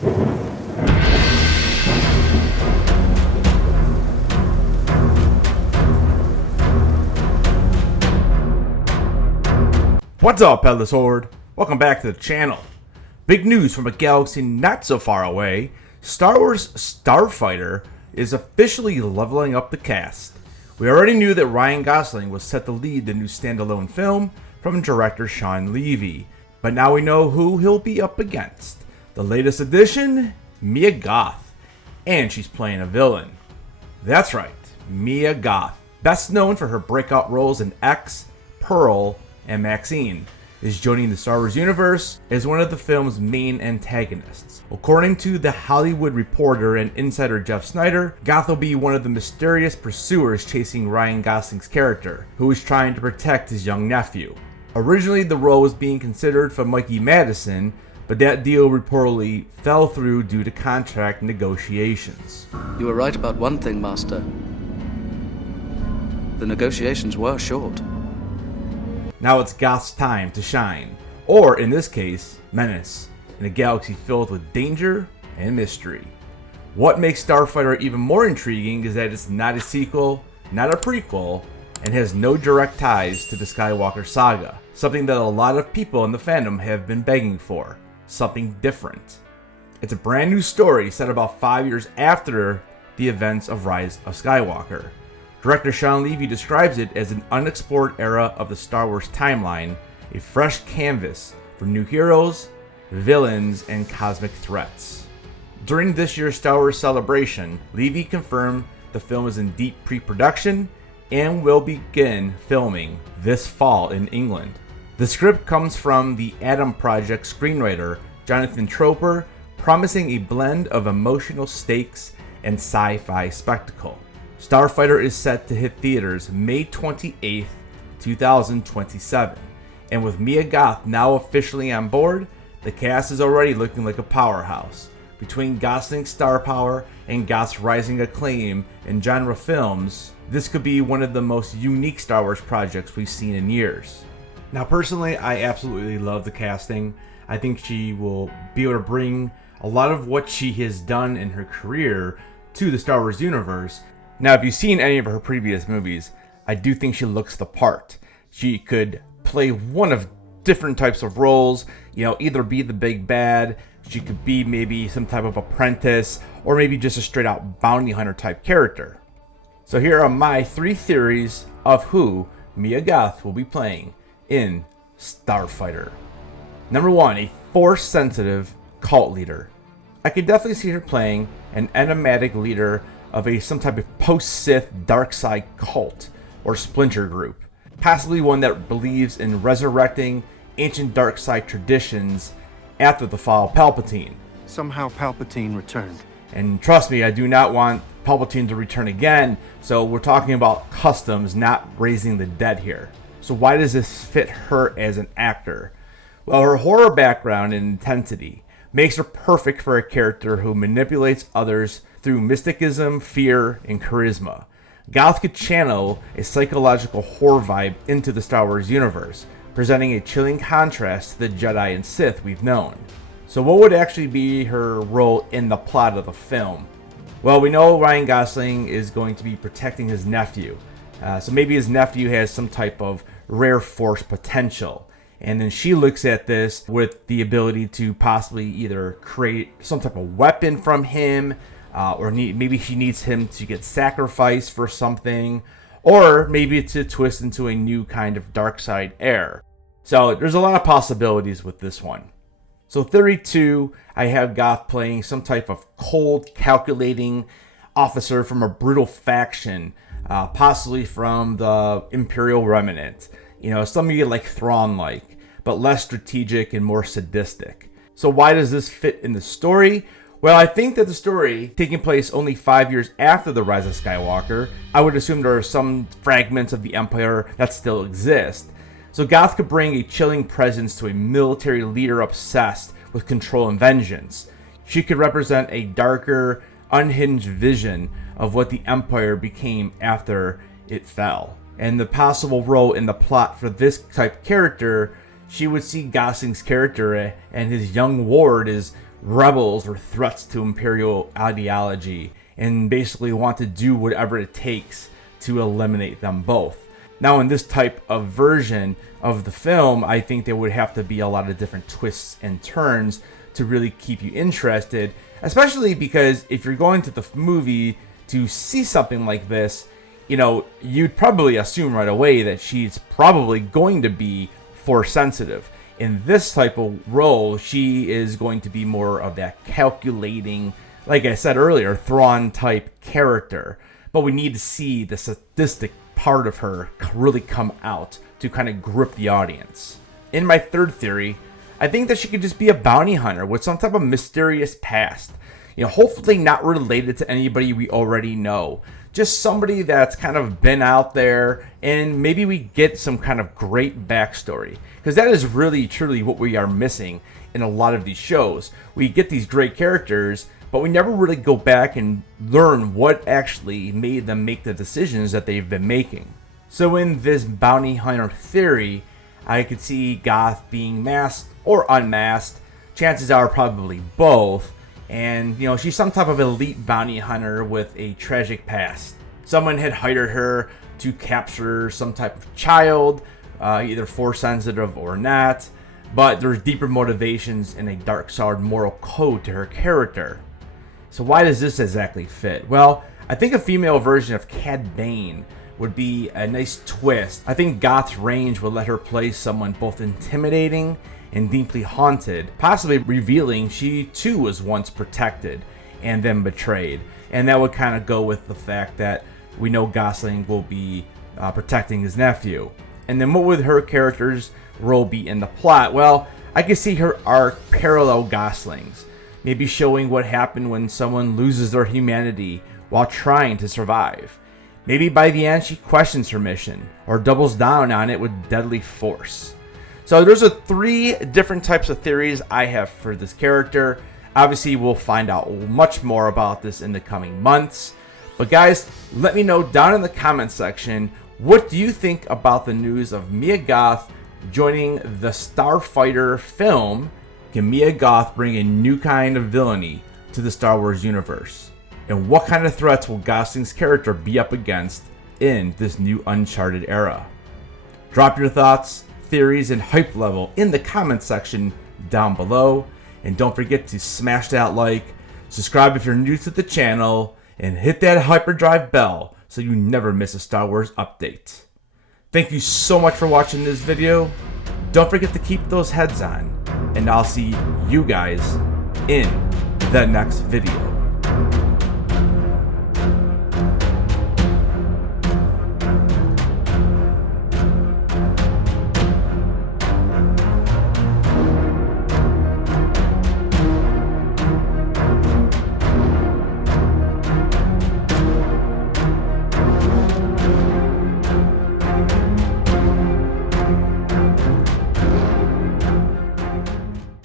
What's up, Headless Horde? Welcome back to the channel. Big news from a galaxy not so far away. Star Wars Starfighter is officially leveling up the cast. We already knew that Ryan Gosling was set to lead the new standalone film from director Shawn Levy, but now we know who he'll be up against. The latest addition, Mia Goth, and she's playing a villain. That's right, Mia Goth, best known for her breakout roles in X, Pearl, and Maxine, is joining the Star Wars universe as one of the film's main antagonists. According to The Hollywood Reporter and insider Jeff Snyder, Goth will be one of the mysterious pursuers chasing Ryan Gosling's character, who is trying to protect his young nephew. Originally, the role was being considered for Mikey Madison, but that deal reportedly fell through due to contract negotiations. You were right about one thing, Master. The negotiations were short. Now it's Goth's time to shine, or in this case, menace, in a galaxy filled with danger and mystery. What makes Starfighter even more intriguing is that it's not a sequel, not a prequel, and has no direct ties to the Skywalker saga, something that a lot of people in the fandom have been begging for, something different. It's a brand new story set about 5 years after the events of Rise of Skywalker. Director Shawn Levy describes it as an unexplored era of the Star Wars timeline, a fresh canvas for new heroes, villains, and cosmic threats. During this year's Star Wars celebration, Levy confirmed the film is in deep pre-production and will begin filming this fall in England. The script comes from the Adam Project screenwriter Jonathan Troper, promising a blend of emotional stakes and sci-fi spectacle. Starfighter is set to hit theaters May 28th, 2027, and with Mia Goth now officially on board, the cast is already looking like a powerhouse. Between Gosling's star power and Goth's rising acclaim in genre films, this could be one of the most unique Star Wars projects we've seen in years. Now personally, I absolutely love the casting. I think she will be able to bring a lot of what she has done in her career to the Star Wars universe. Now, if you've seen any of her previous movies, I do think she looks the part. She could play one of different types of roles, either be the big bad, she could be maybe some type of apprentice, or maybe just a straight out bounty hunter type character. So here are my 3 theories of who Mia Goth will be playing in Starfighter. Number 1, a Force-sensitive cult leader. I could definitely see her playing an enigmatic leader of some type of post-Sith dark side cult or splinter group, possibly one that believes in resurrecting ancient dark side traditions after the fall of Palpatine. Somehow Palpatine returned. And trust me, I do not want Palpatine to return again, so we're talking about customs, not raising the dead here. So why does this fit her as an actor? Well, her horror background and intensity makes her perfect for a character who manipulates others through mysticism, fear, and charisma. Goth could channel a psychological horror vibe into the Star Wars universe, presenting a chilling contrast to the Jedi and Sith we've known. So what would actually be her role in the plot of the film? Well, we know Ryan Gosling is going to be protecting his nephew. So maybe his nephew has some type of rare Force potential. And then she looks at this with the ability to possibly either create some type of weapon from him, or maybe she needs him to get sacrificed for something, or maybe it's a twist into a new kind of dark side heir. So there's a lot of possibilities with this one. So theory 2, I have Goth playing some type of cold, calculating officer from a brutal faction, possibly from the Imperial Remnant. Somebody like Thrawn-like, but less strategic and more sadistic. So why does this fit in the story? Well, I think that the story, taking place only 5 years after the Rise of Skywalker, I would assume there are some fragments of the Empire that still exist. So Goth could bring a chilling presence to a military leader obsessed with control and vengeance. She could represent a darker, unhinged vision of what the Empire became after it fell. And the possible role in the plot for this type of character, she would see Gosling's character and his young ward is rebels or threats to Imperial ideology and basically want to do whatever it takes to eliminate them both. Now, in this type of version of the film, I think there would have to be a lot of different twists and turns to really keep you interested, especially because if you're going to the movie to see something like this, you know, you'd probably assume right away that she's probably going to be force sensitive. In this type of role, she is going to be more of that calculating, like I said earlier, Thrawn type character. But we need to see the sadistic part of her really come out to kind of grip the audience. In my third theory, I think that she could just be a bounty hunter with some type of mysterious past. You know, hopefully not related to anybody we already know. Just somebody that's kind of been out there, and maybe we get some kind of great backstory. Because that is really, truly what we are missing in a lot of these shows. We get these great characters, but we never really go back and learn what actually made them make the decisions that they've been making. So in this bounty hunter theory, I could see Goth being masked or unmasked. Chances are probably both. And, you know, she's some type of elite bounty hunter with a tragic past. Someone had hired her to capture some type of child, either force sensitive or not. But there's deeper motivations and a dark soured moral code to her character. So why does this exactly fit? Well, I think a female version of Cad Bane would be a nice twist. I think Goth's range would let her play someone both intimidating and deeply haunted, possibly revealing she too was once protected and then betrayed. And that would kind of go with the fact that we know Gosling will be protecting his nephew. And then what would her character's role be in the plot? Well, I could see her arc parallel Gosling's, maybe showing what happened when someone loses their humanity while trying to survive. Maybe by the end she questions her mission or doubles down on it with deadly force. So there's 3 different types of theories I have for this character. Obviously, we'll find out much more about this in the coming months. But guys, let me know down in the comment section, what do you think about the news of Mia Goth joining the Starfighter film? Can Mia Goth bring a new kind of villainy to the Star Wars universe? And what kind of threats will Gosling's character be up against in this new Uncharted era? Drop your thoughts, theories, and hype level in the comment section down below. And don't forget to smash that like, subscribe if you're new to the channel, and hit that hyperdrive bell so you never miss a Star Wars update. Thank you so much for watching this video. Don't forget to keep those heads on, and I'll see you guys in the next video.